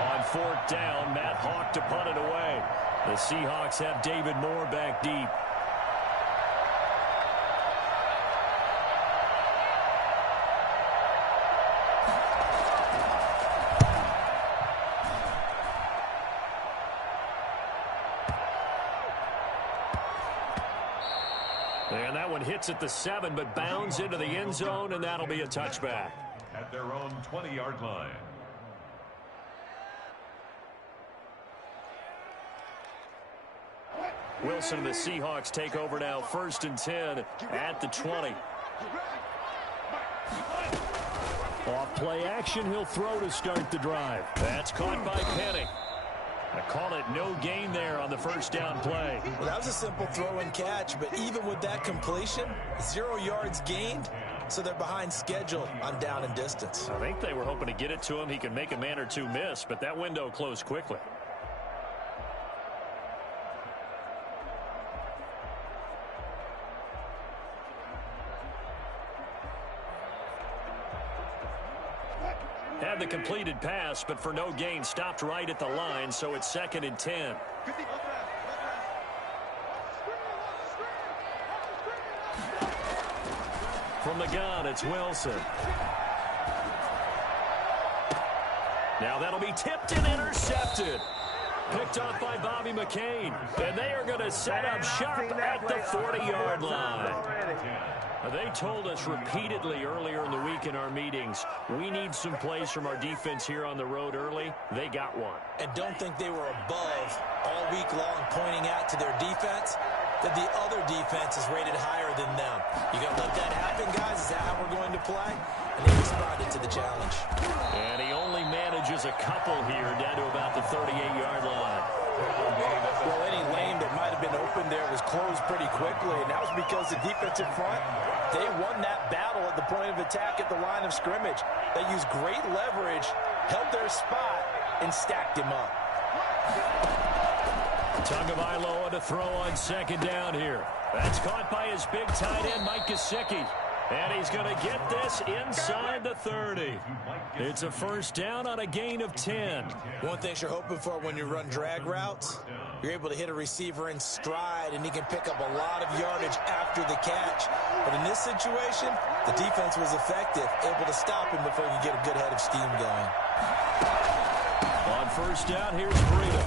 On fourth down, Matt Hawk to punt it away. The Seahawks have David Moore back deep. And that one hits at the 7, but bounds into the end zone, and that'll be a touchback. At their own 20-yard line. Wilson and the Seahawks take over now, 1st and 10 at the 20. Off play action, he'll throw to start the drive. That's caught by Penning. I call it no gain there on the first down play. Well, that was a simple throw and catch, but even with that completion, 0 yards gained, so they're behind schedule on down and distance. I think they were hoping to get it to him. He can make a man or two miss, but that window closed quickly. Had the completed pass, but for no gain, stopped right at the line, so it's 2nd and 10. From the gun, it's Wilson. Now that'll be tipped and intercepted. Picked off by Bobby McCain. And they are going to set up shop at the 40-yard line. They told us repeatedly earlier in the week in our meetings, we need some plays from our defense here on the road early. They got one. And don't think they were above all week long pointing out to their defense that the other defense is rated higher than them. You going to let that happen, guys? Is that how we're going to play? And they responded to the challenge. And he only manages a couple here down to about the 38-yard line. Well, any lane that might have been open there was closed pretty quickly, and that was because the defensive front, they won that battle at the point of attack at the line of scrimmage. They used great leverage, held their spot, and stacked him up. Tagovailoa to throw on 2nd down here. That's caught by his big tight end, Mike Gesicki. And he's going to get this inside the 30. It's a first down on a gain of 10. One thing you're hoping for when you run drag routes, you're able to hit a receiver in stride, and he can pick up a lot of yardage after the catch. But in this situation, the defense was effective, able to stop him before he could get a good head of steam going. On first down, here's Breida.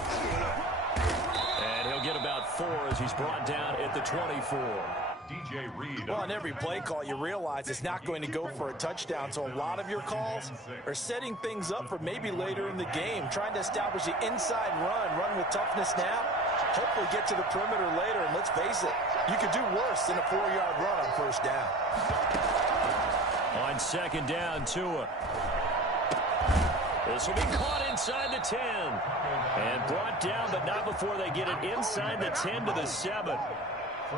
And he'll get about 4 as he's brought down at the 24. DJ Reed. Well, on every play call, you realize it's not going to go for a touchdown, so a lot of your calls are setting things up for maybe later in the game, trying to establish the inside run with toughness now, hopefully get to the perimeter later, and let's face it, you could do worse than a 4-yard run on first down. On 2nd down, Tua. This will be caught inside the 10. And brought down, but not before they get it inside the 10 to the 7.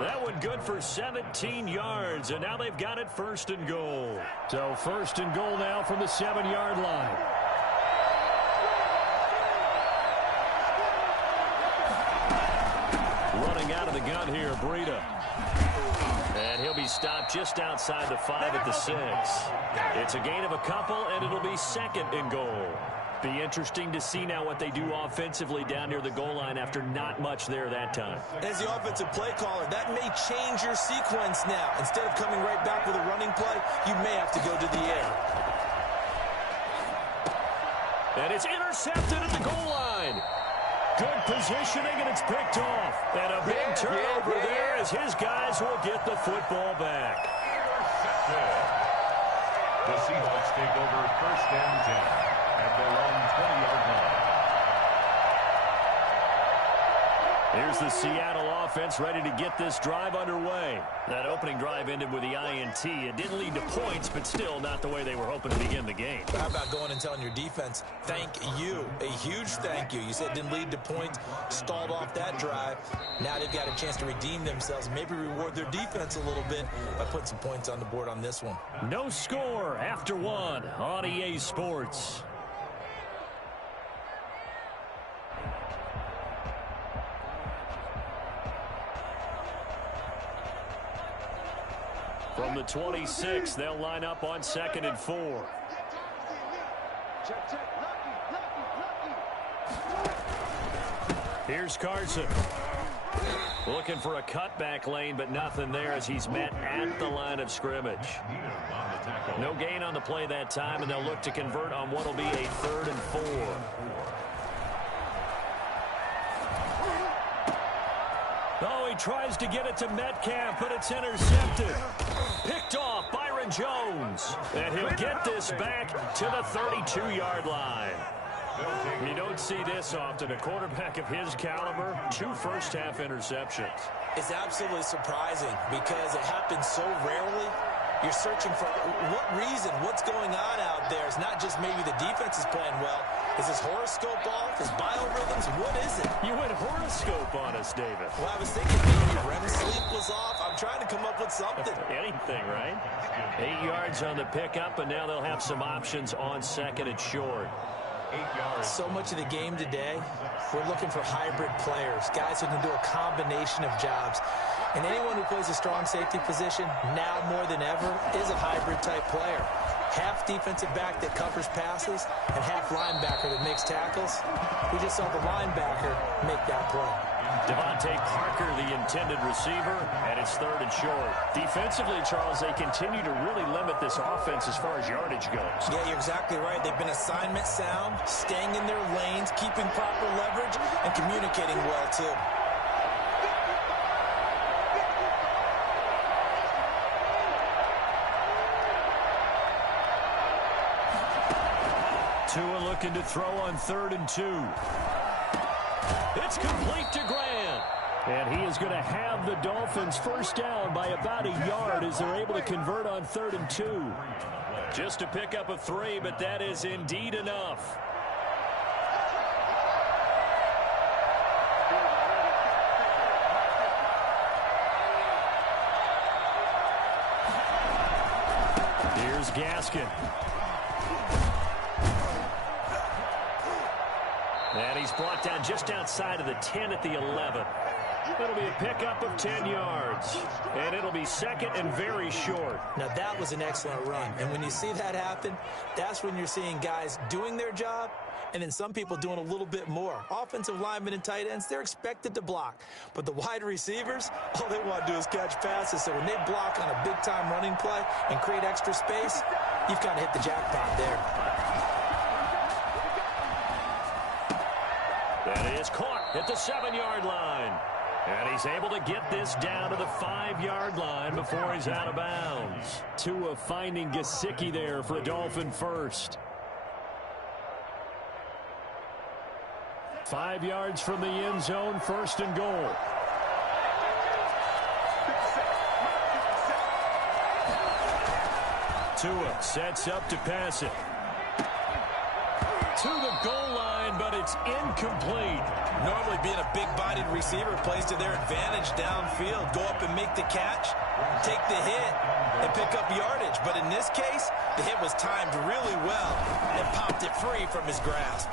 That one good for 17 yards, and now they've got it 1st and goal. So 1st and goal now from the 7-yard line. Running out of the gun here, Breida. And he'll be stopped just outside the 5 at the 6. It's a gain of a couple, and it'll be 2nd and goal. Be interesting to see now what they do offensively down near the goal line after not much there that time. As the offensive play caller, that may change your sequence now. Instead of coming right back with a running play, you may have to go to the air. And it's intercepted at the goal line. Good positioning, and it's picked off. And a big turnover there as his guys will get the football back. The Seahawks take over 1st and 10. At their own 20-yard line. Here's the Seattle offense ready to get this drive underway. That opening drive ended with the INT. It didn't lead to points, but still not the way they were hoping to begin the game. How about going and telling your defense, thank you, a huge thank you. You said it didn't lead to points, stalled off that drive. Now they've got a chance to redeem themselves, maybe reward their defense a little bit by putting some points on the board on this one. No score after 1 on EA Sports. From the 26, they'll line up on 2nd and 4. Here's Carson. Looking for a cutback lane, but nothing there as he's met at the line of scrimmage. No gain on the play that time, and they'll look to convert on what will be a 3rd and 4. Oh, he tries to get it to Metcalf, but it's intercepted. Picked off Byron Jones. And he'll get this back to the 32-yard line. You don't see this often. A quarterback of his caliber, 2 first-half interceptions. It's absolutely surprising because it happens so rarely. You're searching for what reason, what's going on out there. It's not just maybe the defense is playing well. Is his horoscope off? His biorhythms? What is it? You went horoscope on us, David. Well, I was thinking maybe REM sleep was off. I'm trying to come up with something. Anything, right? 8 yards on the pickup, and now they'll have some options on 2nd and short. 8 yards. So much of the game today, we're looking for hybrid players, guys who can do a combination of jobs. And anyone who plays a strong safety position, now more than ever, is a hybrid-type player. Half defensive back that covers passes and half linebacker that makes tackles. We just saw the linebacker make that play. Devontae Parker, the intended receiver, and it's 3rd and short. Defensively, Charles, they continue to really limit this offense as far as yardage goes. Yeah, you're exactly right. They've been assignment sound, staying in their lanes, keeping proper leverage, and communicating well, too. Tua looking to throw on 3rd and 2. It's complete to Grant. And he is going to have the Dolphins first down by about a yard as they're able to convert on 3rd and 2. Just to pick up a 3, but that is indeed enough. Here's Gaskin. And he's brought down just outside of the 10 at the 11. It'll be a pickup of 10 yards. And it'll be 2nd and very short. Now, that was an excellent run. And when you see that happen, that's when you're seeing guys doing their job and then some people doing a little bit more. Offensive linemen and tight ends, they're expected to block. But the wide receivers, all they want to do is catch passes. So when they block on a big-time running play and create extra space, you've kind of hit the jackpot there. And it is caught at the 7-yard line. And he's able to get this down to the 5-yard line before he's out of bounds. Tua finding Gesicki there for a Dolphin first. 5 yards from the end zone, 1st and goal. Tua sets up to pass it. To the goal line, but it's incomplete. Normally being a big-bodied receiver plays to their advantage downfield. Go up and make the catch, take the hit, and pick up yardage. But in this case, the hit was timed really well and popped it free from his grasp.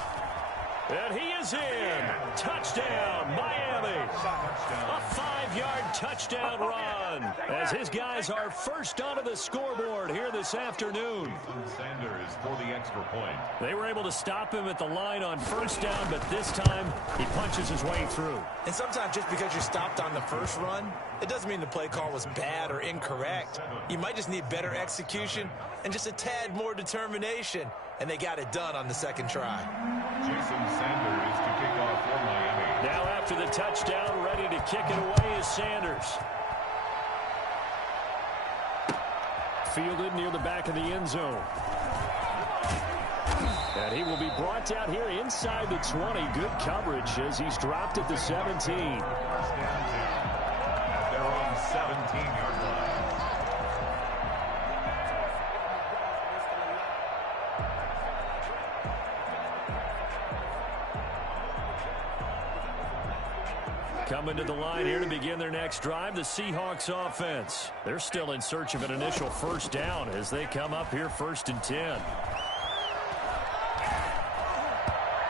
And he is in. Touchdown, Miami. A 5-yard touchdown run as his guys are first onto the scoreboard here this afternoon. Sanders for the extra point. They were able to stop him at the line on 1st down, but this time he punches his way through. And sometimes just because you're stopped on the first run, it doesn't mean the play call was bad or incorrect. You might just need better execution and just a tad more determination. And they got it done on the 2nd try. Jason Sanders to kick off for Miami. Now after the touchdown, ready to kick it away is Sanders. Fielded near the back of the end zone. And he will be brought down here inside the 20. Good coverage as he's dropped at the 17. First down 10 at their own 17-yard line. Coming to the line here to begin their next drive, the Seahawks offense. They're still in search of an initial first down as they come up here 1st and 10.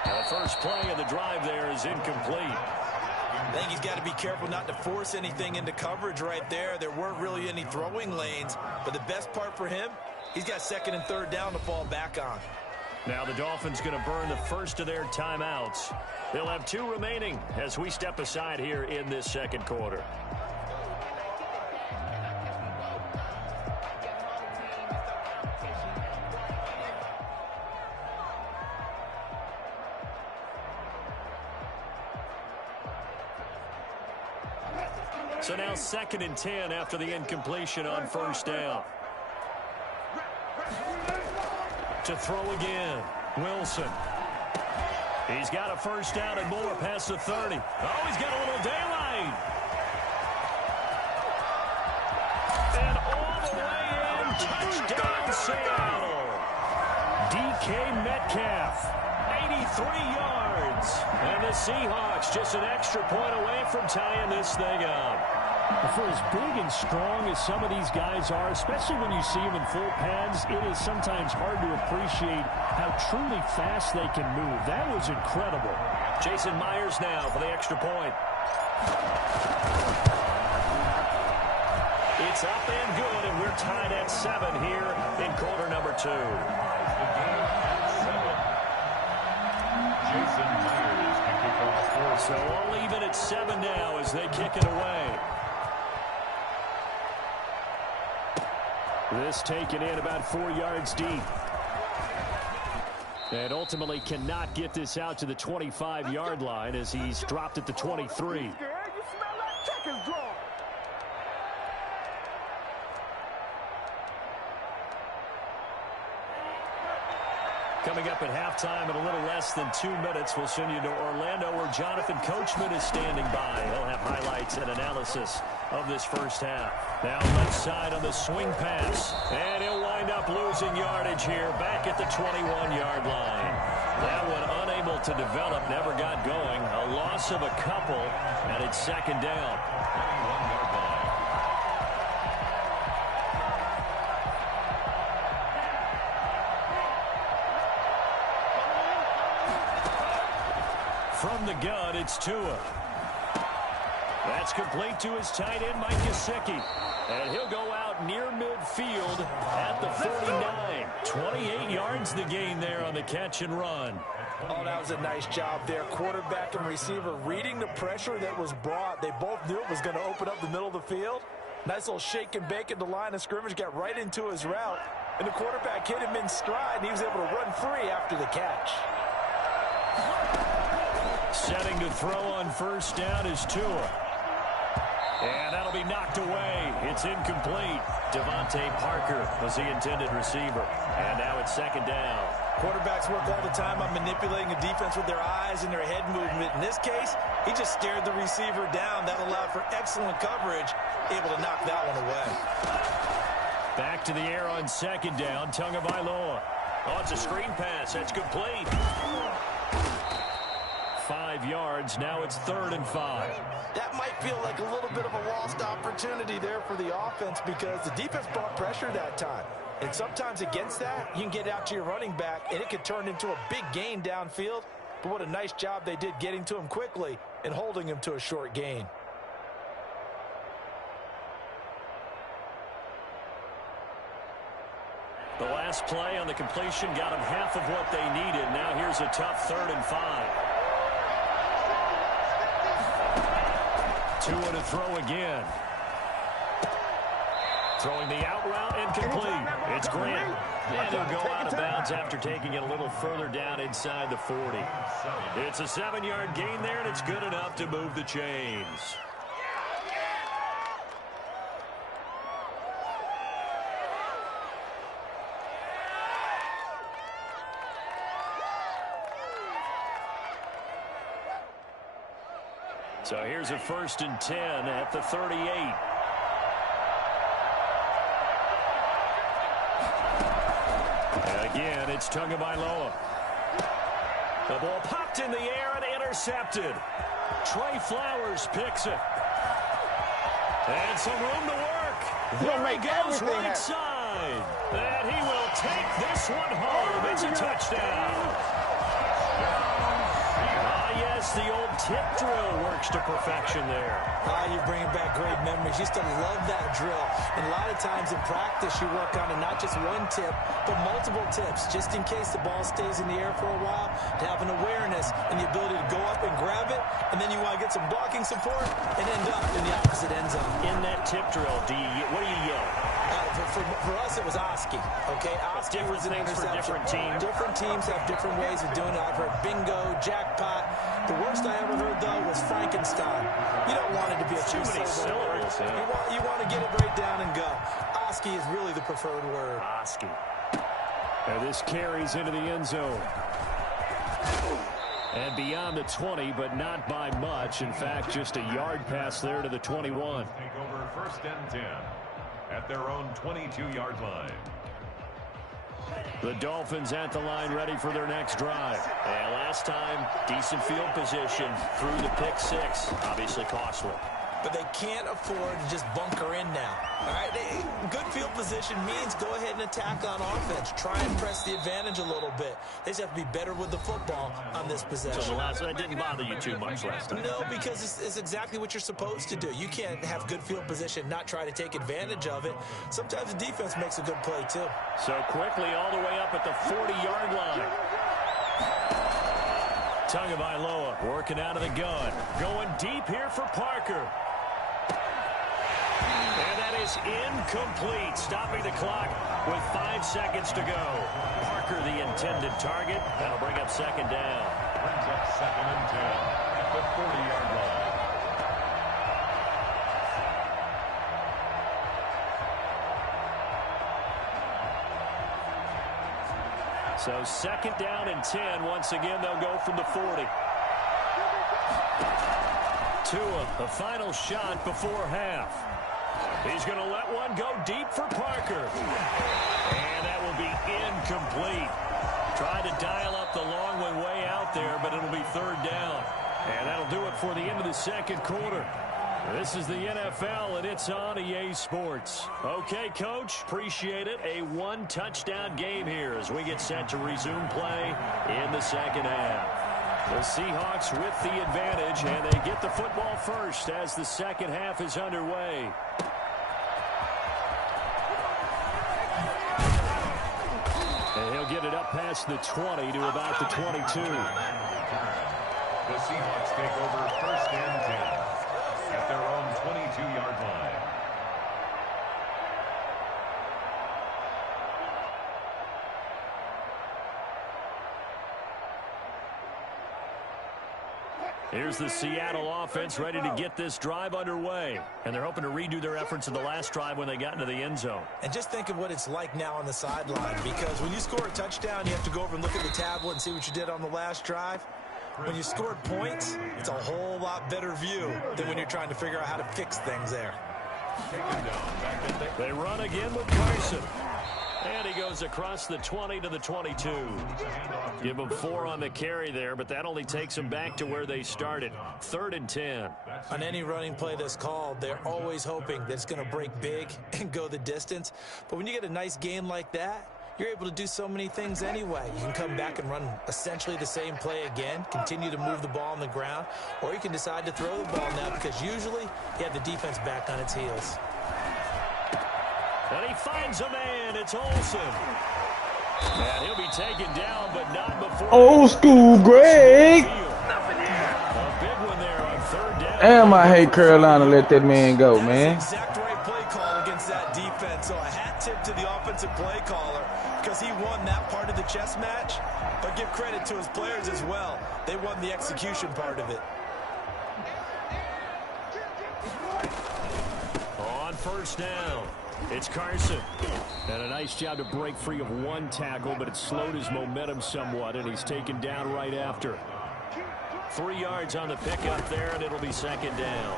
The first play of the drive there is incomplete. I think he's got to be careful not to force anything into coverage right there. There weren't really any throwing lanes, but the best part for him, he's got 2nd and 3rd down to fall back on. Now the Dolphins going to burn the first of their timeouts. They'll have 2 remaining as we step aside here in this second quarter. So now 2nd and 10 after the incompletion on first down. To throw again, Wilson. He's got a first down and more past the 30. Oh, he's got a little daylight. And all the way in, touchdown Seattle. DK Metcalf, 83 yards. And the Seahawks just an extra point away from tying this thing up. For as big and strong as some of these guys are, especially when you see them in full pads, it is sometimes hard to appreciate how truly fast they can move. That was incredible. Jason Myers now for the extra point. It's up and good, and we're tied at 7 here in quarter number 2. Jason Myers to kick off. So all even at 7 now as they kick it away. This taken in about 4 yards deep. And ultimately cannot get this out to the 25-yard line as he's dropped at the 23. Coming up at halftime in a little less than 2 minutes, we'll send you to Orlando where Jonathan Coachman is standing by. He'll have highlights and analysis of this first half. Now left side on the swing pass. And he'll wind up losing yardage here back at the 21-yard line. That one unable to develop, never got going. A loss of a couple, and it's 2nd down. From the gun, it's Tua. That's complete to his tight end, Mike Gesicki. And he'll go out near midfield at the 49. 28 yards the gain there on the catch and run. Oh, that was a nice job there. Quarterback and receiver reading the pressure that was brought. They both knew it was going to open up the middle of the field. Nice little shake and bake at the line of scrimmage, got right into his route. And the quarterback hit him in stride, and he was able to run free after the catch. Setting to throw on first down is Tua. And that'll be knocked away. It's incomplete. Devontae Parker was the intended receiver. And now it's 2nd down. Quarterbacks work all the time on manipulating a defense with their eyes and their head movement. In this case, he just stared the receiver down. That allowed for excellent coverage, able to knock that one away. Back to the air on 2nd down. Tagovailoa. Oh, it's a screen pass. That's complete. 5 yards. Now it's 3rd and 5. That might feel like a little bit of a lost opportunity there for the offense because the defense brought pressure that time. And sometimes against that, you can get out to your running back, and it could turn into a big gain downfield. But what a nice job they did getting to him quickly and holding him to a short gain. The last play on the completion got them half of what they needed. Now here's a tough 3rd and 5. Tua to throw again. Throwing the out route incomplete. It's Grant. And he'll go out of bounds after taking it a little further down inside the 40. It's a 7-yard gain there, and it's good enough to move the chains. So here's a 1st and 10 at the 38. And again, it's Tagovailoa. The ball popped in the air and intercepted. Trey Flowers picks it. And some room to work. There he goes right side. And he will take this one home. It's a touchdown. Ah, yes, the old tip drill works to perfection there. You're bringing back great memories. Used to love that drill. And a lot of times in practice, you work on it, not just one tip, but multiple tips, just in case the ball stays in the air for a while, to have an awareness and the ability to go up and grab it, and then you want to get some blocking support and end up in the opposite end zone. In that tip drill, what do you yell? For us, it was Oski. Okay, Oski was an interception. Different teams. Different teams have different ways of doing it. I've heard bingo, jackpot. The worst I ever heard, though, was Frankenstein. You don't want it to be a too many syllables. You want to get it right down and go. Oski is really the preferred word. Oski. And this carries into the end zone. And beyond the 20, but not by much. In fact, just a yard pass there to the 21. Take over first and 10 at their own 22-yard line. The Dolphins at the line, ready for their next drive. And last time, decent field position through the pick six. Obviously costly. But they can't afford to just bunker in now. All right, good field position means go ahead and attack on offense. Try and press the advantage a little bit. They just have to be better with the football on this possession. So that didn't bother you too much last time? No, because it's exactly what you're supposed to do. You can't have good field position, not try to take advantage of it. Sometimes the defense makes a good play, too. So quickly all the way up at the 40-yard line. Tagovailoa working out of the gun. Going deep here for Parker. And that is incomplete, stopping the clock with 5 seconds to go. Parker, the intended target. That'll bring up second down. Brings up second and 10 at the 40-yard line. So second down and 10. Once again, they'll go from the 40. Tua, the final shot before half. He's going to let one go deep for Parker. And that will be incomplete. Tried to dial up the long one way out there, but it'll be third down. And that'll do it for the end of the second quarter. This is the NFL, and it's on EA Sports. Okay, Coach, appreciate it. A one-touchdown game here as we get set to resume play in the second half. The Seahawks with the advantage, and they get the football first as the second half is underway. And he'll get it up past the 20 to about the 22. The Seahawks take over first and 10 at their own 22-yard line. Here's the Seattle offense ready to get this drive underway. And they're hoping to redo their efforts in the last drive when they got into the end zone. And just think of what it's like now on the sideline, because when you score a touchdown, you have to go over and look at the tablet and see what you did on the last drive. When you scored points, it's a whole lot better view than when you're trying to figure out how to fix things there. They run again with Carson. And he goes across the 20 to the 22. Give him 4 on the carry there, but that only takes them back to where they started. 3rd and 10. On any running play that's called, they're always hoping that it's going to break big and go the distance. But when you get a nice game like that, you're able to do so many things anyway. You can come back and run essentially the same play again, continue to move the ball on the ground, or you can decide to throw the ball now because usually you have the defense back on its heels. And he finds a man. It's Olsen. And he'll be taken down, but not before. Old school, Greg. A big one there on 3rd down. Damn, I hate Carolina. Let that man go, man. That's the exact right play call against that defense. So a hat tip to the offensive play caller because he won that part of the chess match. But give credit to his players as well. They won the execution part of it. On 1st down. It's Carson. And a nice job to break free of one tackle, but it slowed his momentum somewhat, and he's taken down right after. 3 yards on the pickup there, and it'll be 2nd down.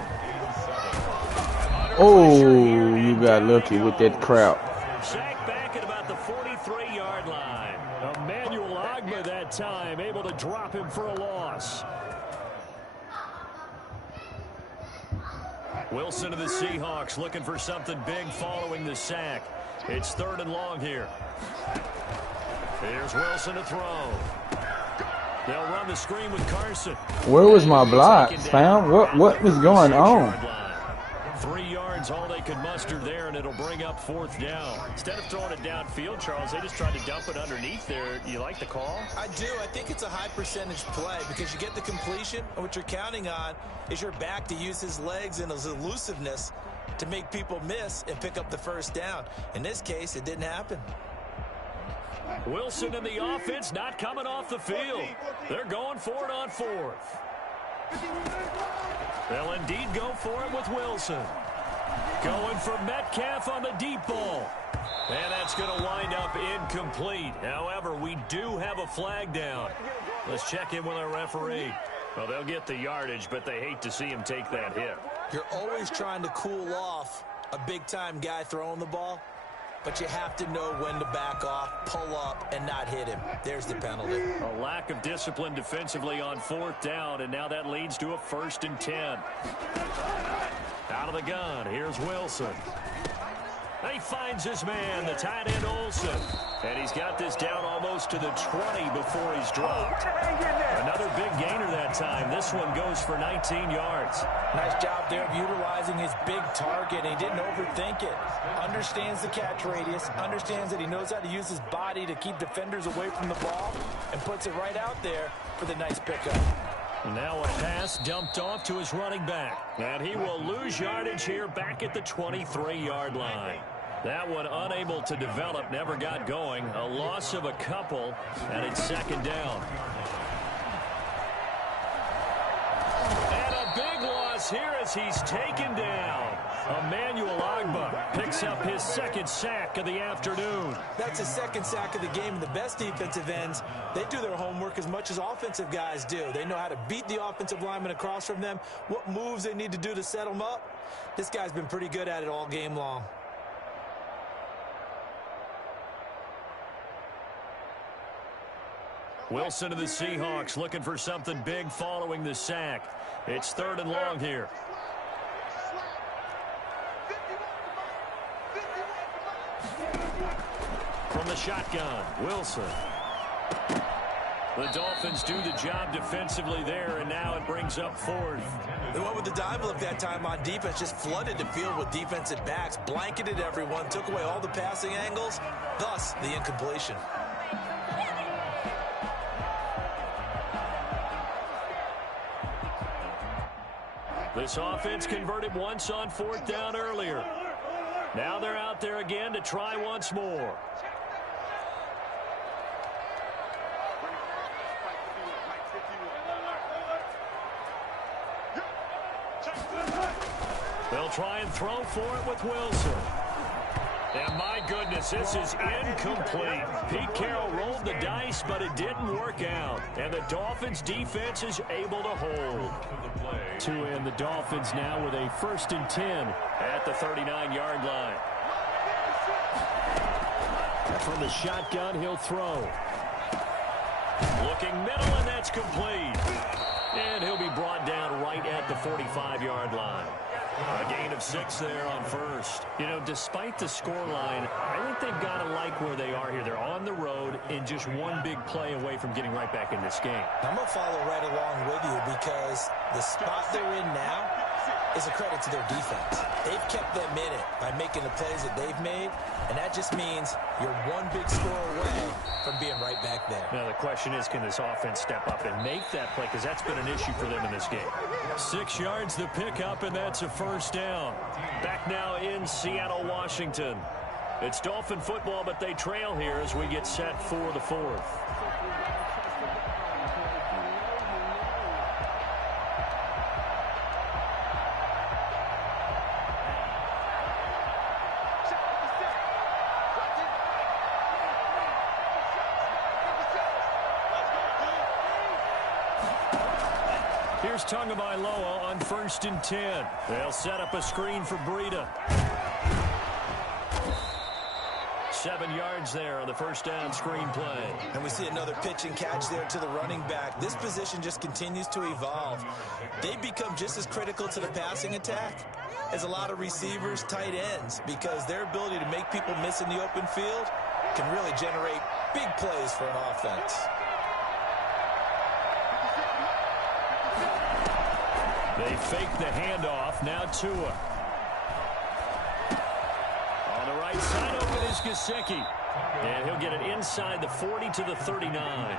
Oh, you got lucky with that crowd. Sacked back at about the 43-yard line. Emmanuel Agba that time, able to drop him for a loss. Wilson to the Seahawks looking for something big following the sack. It's 3rd and long here. Here's Wilson to throw. They'll run the screen with Carson. Where was my blocks, fam? What was going on? 3 yards, all they could muster there, and it'll bring up 4th down. Instead of throwing it downfield, Charles, they just tried to dump it underneath there. You like the call? I do. I think it's a high percentage play because you get the completion, and what you're counting on is your back to use his legs and his elusiveness to make people miss and pick up the first down. In this case, it didn't happen. Wilson and the offense not coming off the field. They're going for it on 4th. They'll indeed go for it with Wilson. Going for Metcalf on the deep ball. And that's going to wind up incomplete. However, we do have a flag down. Let's check in with our referee. Well, they'll get the yardage, but they hate to see him take that hit. You're always trying to cool off a big-time guy throwing the ball, but you have to know when to back off, pull up, and not hit him. There's the penalty. A lack of discipline defensively on 4th down, and now that leads to a 1st and 10. Out of the gun, here's Wilson. He finds his man, the tight end Olsen. And he's got this down almost to the 20 before he's dropped. Another big gainer that time. This one goes for 19 yards. Nice job there of utilizing his big target. He didn't overthink it. Understands the catch radius. Understands that he knows how to use his body to keep defenders away from the ball. And puts it right out there for the nice pickup. Now a pass dumped off to his running back. And he will lose yardage here back at the 23-yard line. That one unable to develop, never got going. A loss of a couple, and it's 2nd down. And a big loss here as he's taken down. Emmanuel Agba picks up his 2nd sack of the afternoon. That's his 2nd sack of the game, and the best defensive ends, they do their homework as much as offensive guys do. They know how to beat the offensive lineman across from them, what moves they need to do to set them up. This guy's been pretty good at it all game long. Wilson of the Seahawks looking for something big following the sack. It's 3rd and long here. From the shotgun, Wilson. The Dolphins do the job defensively there, and now it brings up 4th. They went with the dive look that time on defense, just flooded the field with defensive backs, blanketed everyone, took away all the passing angles, thus the incompletion. This offense converted once on 4th down earlier. Now they're out there again to try once more. They'll try and throw for it with Wilson. And my goodness, this is incomplete. Pete Carroll rolled the dice, but it didn't work out. And the Dolphins defense is able to hold. To end the Dolphins now with a 1st and 10 at the 39-yard line. From the shotgun, he'll throw. Looking middle, and that's complete. And he'll be brought down right at the 45-yard line. A gain of 6 there on 1st. You know, despite the scoreline, I think they've got to like where they are here. They're on the road and just one big play away from getting right back in this game. I'm going to follow right along with you because the spot they're in now is a credit to their defense. They've kept them in it by making the plays that they've made, and that just means you're one big score away from being right back there. Now the question is, can this offense step up and make that play? Because that's been an issue for them in this game. 6 yards the pickup, and that's a 1st down. Back now in Seattle, Washington. It's Dolphin football, but they trail here as we get set for the 4th. Here's Tagovailoa on 1st and 10. They'll set up a screen for Breida. 7 yards there on the 1st down screen play. And we see another pitch and catch there to the running back. This position just continues to evolve. They become just as critical to the passing attack as a lot of receivers, tight ends, because their ability to make people miss in the open field can really generate big plays for an offense. They fake the handoff. Now Tua. On the right side, open is Gesicki. And he'll get it inside the 40 to the 39.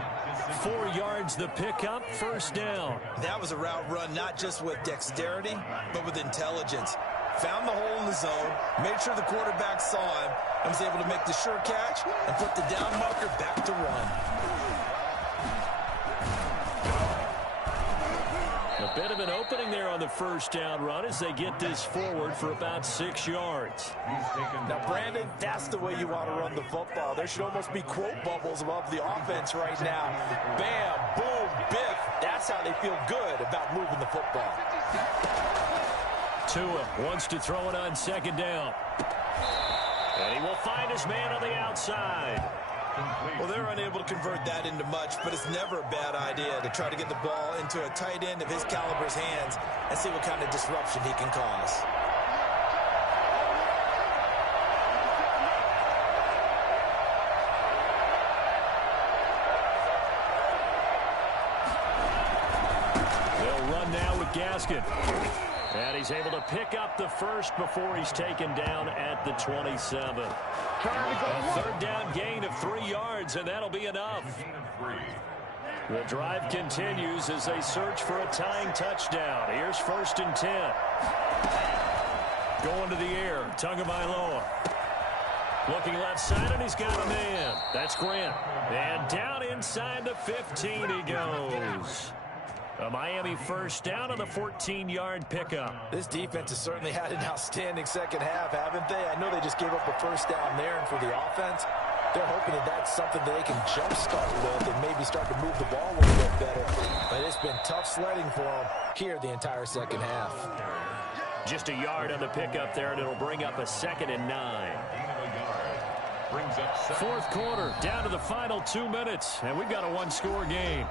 4 yards the pickup, first down. That was a route run not just with dexterity, but with intelligence. Found the hole in the zone, made sure the quarterback saw him, and was able to make the sure catch and put the down marker back to run. A bit of an opening there on the first down run as they get this forward for about 6 yards. Now, Brandon, that's the way you want to run the football. There should almost be quote bubbles above the offense right now. Bam, boom, biff. That's how they feel good about moving the football. Tua wants to throw it on second down. And he will find his man on the outside. Well, they're unable to convert that into much, but it's never a bad idea to try to get the ball into a tight end of his caliber's hands and see what kind of disruption he can cause. They'll run now with Gaskin. And he's able to pick up the first before he's taken down at the 27. A third down gain of 3 yards, and that'll be enough. The drive continues as they search for a tying touchdown. Here's 1st and 10. Going to the air, Tagovailoa. Looking left side, and he's got a man. That's Grant. And down inside the 15 he goes. A Miami first down on the 14-yard pickup. This defense has certainly had an outstanding second half, haven't they? I know they just gave up a first down there, and for the offense, they're hoping that that's something that they can jumpstart with and maybe start to move the ball a little bit better. But it's been tough sledding for them here the entire second half. Just a yard on the pickup there, and it'll bring up a 2nd and 9. Fourth quarter, down to the final 2 minutes, and we've got a one-score game.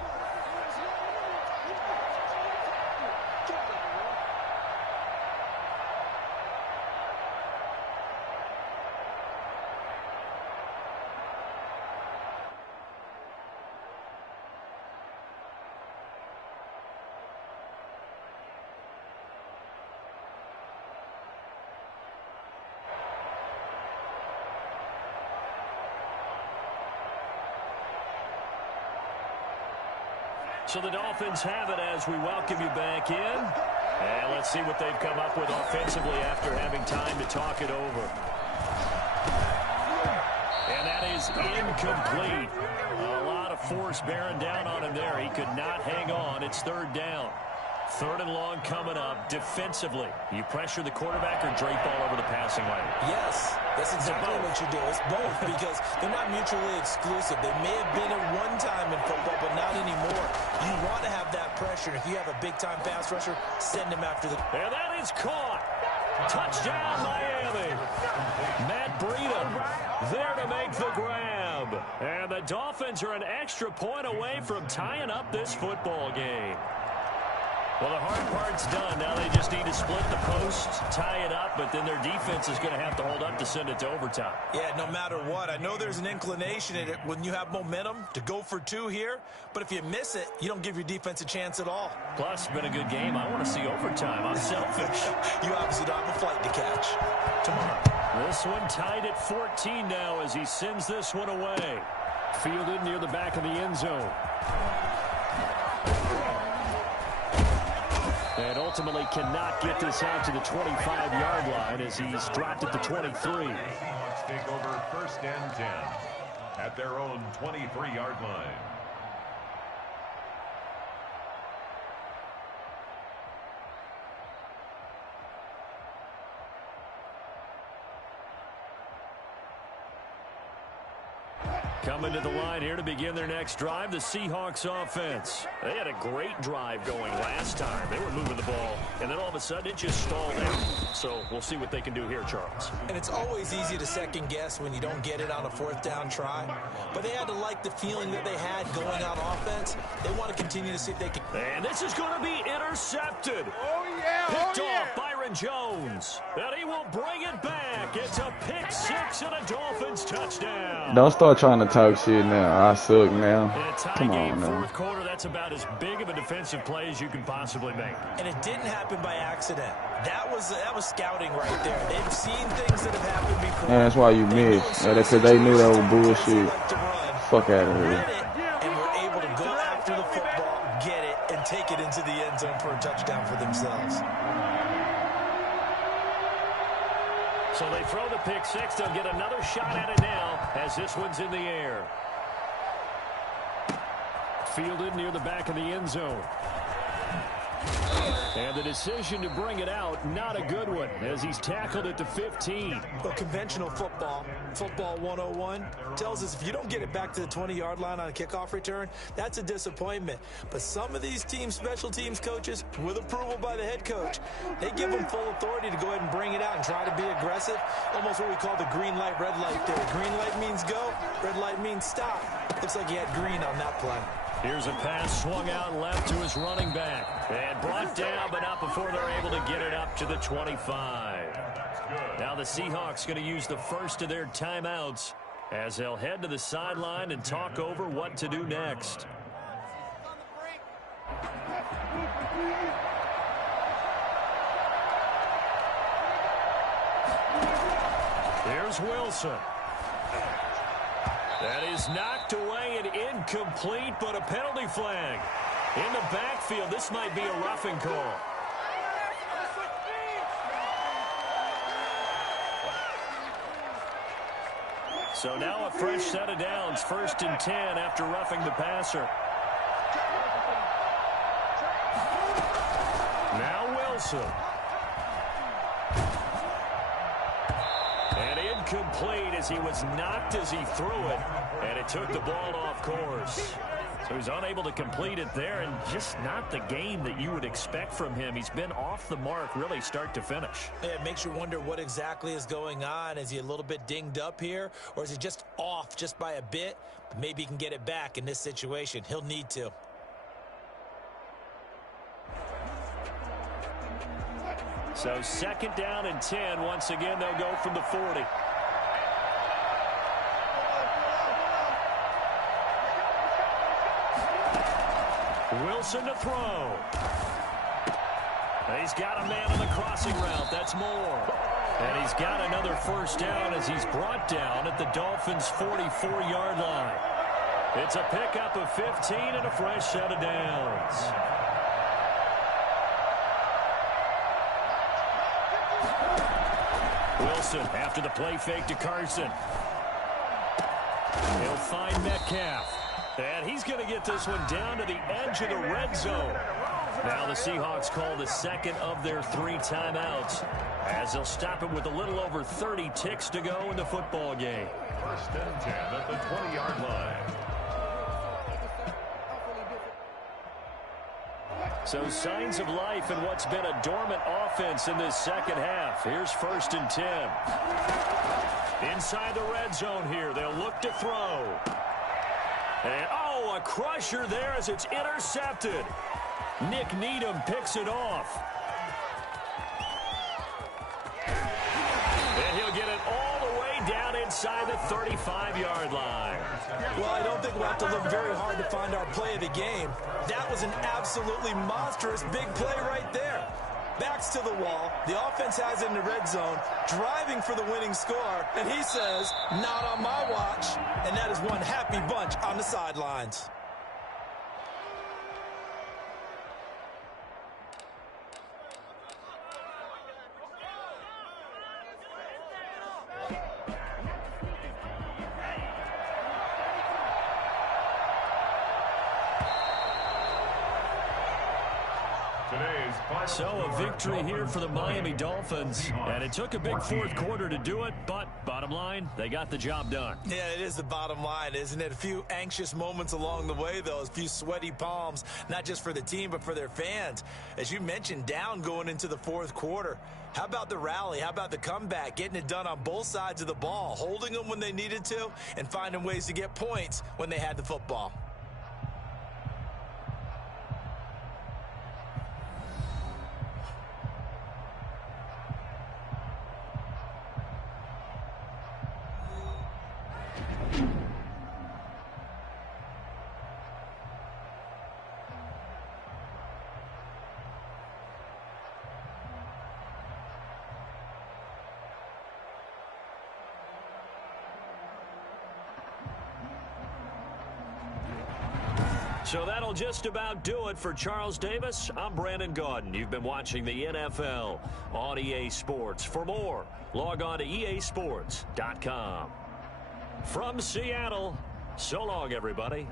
So the Dolphins have it as we welcome you back in. And let's see what they've come up with offensively after having time to talk it over. And that is incomplete. A lot of force bearing down on him there. He could not hang on. It's 3rd down. 3rd and long coming up. Defensively, you pressure the quarterback or drape all over the passing lane? Yes, that's exactly what you do. It's both because they're not mutually exclusive. They may have been at one time in football, but not anymore. You want to have that pressure. If you have a big-time pass rusher, send him after the... And that is caught. Touchdown, Miami. Matt Breida there to make the grab. And the Dolphins are an extra point away from tying up this football game. Well, the hard part's done. Now they just need to split the post, tie it up, but then their defense is going to have to hold up to send it to overtime. Yeah, no matter what. I know there's an inclination in it when you have momentum to go for 2 here, but if you miss it, you don't give your defense a chance at all. Plus, it's been a good game. I want to see overtime. I'm selfish. You obviously don't have a flight to catch. Tomorrow. This one tied at 14 now as he sends this one away. Fielded near the back of the end zone. And ultimately cannot get this out to the 25-yard line as he's dropped at the 23. Seahawks take over 1st and 10 at their own 23-yard line. Coming to the line here to begin their next drive, the Seahawks offense. They had a great drive going last time. They were moving the ball, and then all of a sudden it just stalled out. So we'll see what they can do here, Charles. And it's always easy to second guess when you don't get it on a 4th down try. But they had to like the feeling that they had going on offense. They want to continue to see if they can. And this is going to be intercepted. Oh, yeah. Picked off Byron Jones. And he will bring it back. It's a pick 6 and a Dolphins touchdown. Don't start trying to talk shit now. I suck now. In a tie Come game, on now. fourth quarter, that's about as big of a defensive play as you can possibly make. And it didn't happen by accident. That was scouting right there. They've seen things that have happened before. Man, that's why you missed. Because they knew that was bullshit. Fuck out of here. And were able to go after the football, get it, and take it into the end zone for a touchdown for themselves. So they throw the pick six. They'll get another shot at it now as this one's in the air. Fielded near the back of the end zone. And the decision to bring it out, not a good one, as he's tackled at the 15. Well, conventional football 101, tells us if you don't get it back to the 20-yard line on a kickoff return, that's a disappointment. But some of these special teams coaches, with approval by the head coach, they give them full authority to go ahead and bring it out and try to be aggressive. Almost what we call the green light, red light theory. Green light means go, red light means stop. Looks like he had green on that play. Here's a pass swung out left to his running back. And brought down, but not before they're able to get it up to the 25. Now the Seahawks going to use the first of their timeouts as they'll head to the sideline and talk over what to do next. Here's Wilson. That is knocked away and incomplete, but a penalty flag. In the backfield, this might be a roughing call. So now a fresh set of downs, 1st and 10 after roughing the passer. Now Wilson. And incomplete as he was knocked as he threw it, and it took the ball off course. So he's unable to complete it there, and just not the game that you would expect from him. He's been off the mark really start to finish. Yeah, it makes you wonder what exactly is going on. Is he a little bit dinged up here, or is he just off just by a bit? Maybe he can get it back in this situation. He'll need to. So 2nd down and 10. Once again, they'll go from the 40. Wilson to throw. He's got a man on the crossing route. That's more. And he's got another 1st down as he's brought down at the Dolphins' 44-yard line. It's a pickup of 15 and a fresh set of downs. Wilson after the play fake to Carson. He'll find Metcalf. And he's going to get this one down to the edge of the red zone. Now the Seahawks call the 2nd of their 3 timeouts as they'll stop it with a little over 30 ticks to go in the football game. 1st and 10 at the 20-yard line. So signs of life in what's been a dormant offense in this 2nd half. Here's 1st and 10. Inside the red zone here. They'll look to throw. And, a crusher there as it's intercepted. Nick Needham picks it off. And he'll get it all the way down inside the 35-yard line. Well, I don't think we'll have to look very hard to find our play of the game. That was an absolutely monstrous big play right there. Backs to the wall. The offense has it in the red zone, driving for the winning score, and he says, not on my watch. And that is one happy bunch on the sidelines. So a victory here for the Miami Dolphins, and it took a big 4th quarter to do it, but bottom line, they got the job done. Yeah, it is the bottom line, isn't it? A few anxious moments along the way, though, a few sweaty palms, not just for the team, but for their fans. As you mentioned, down going into the 4th quarter. How about the rally? How about the comeback? Getting it done on both sides of the ball, holding them when they needed to, and finding ways to get points when they had the football. So that'll just about do it for Charles Davis. I'm Brandon Gaudin. You've been watching the NFL on EA Sports. For more, log on to easports.com. From Seattle, so long, everybody.